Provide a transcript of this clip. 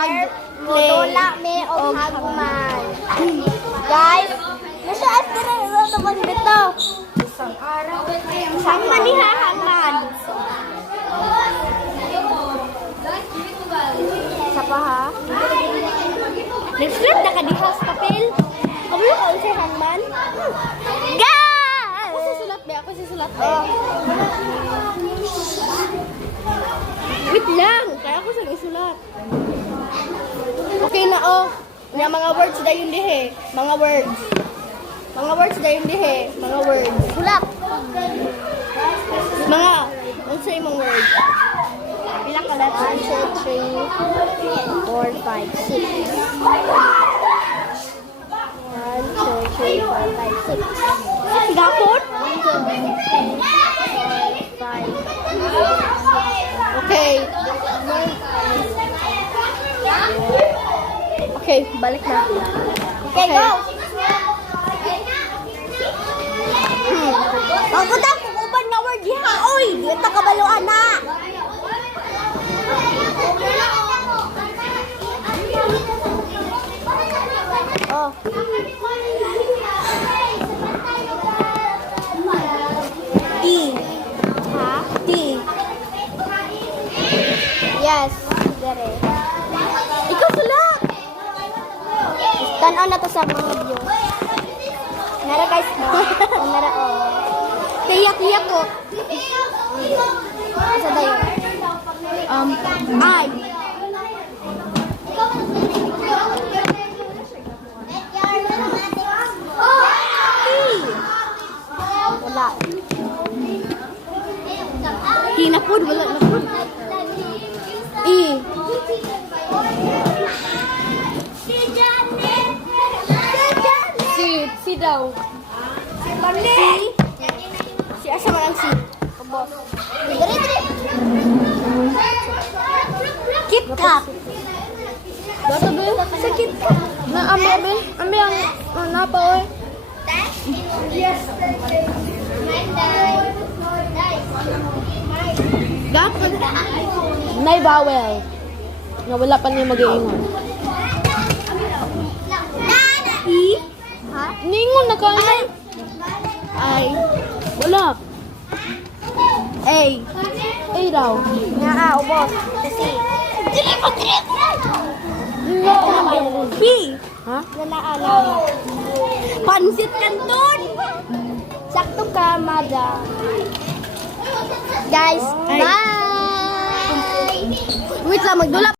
Motola me o hagman. Guys, nasa after ito naman dito. Hangman ni hangman. Sa pa ha? Nag-flip na ka di house papel. Kamu ka unsay hangman? Guys! Ako susulat ba? Wait lang, kaya ako sa isulat. Okay na oh. Nga mga words dayon dihe. Mga words. Mga words dayon dihe. Mga words. Sulat. Mga unsay imong words? Pila ka letter? 1, 2, 3, 4, 5, 6. 1, 2, 3, 4, 5, 6. Gapon? 1, 2, 3, 4, 5. Okay. Okay, balik na. Okay, go! Ang gudang kukuban nga word diha, oy! Di ta kabaluan na! Oh. T. Ha? T. Yes. Dere. Ikaw sulat! Tanaw na to sa mga video. Nara guys. Nara oh. Tiyak ko. Isa dayo. I. Wala. Kinapod, wala na pod. E. Si daw. Si asa man ang si. Boss. Dire. Kit Kat. Bato ba? Sa Kit Kat. Na ambe. Ambe ang napa oy. Yes. Dapat nay bawel. Nga wala pa niya mag-iingon. I? Ha? Ningon na ka. Ay. Wala. A. A daw. Nga ubos. Kasi. B. Ha? Wala alam. Pansit Canton. Sakto ka, madam. Guys, bye! Wait lang, magdula.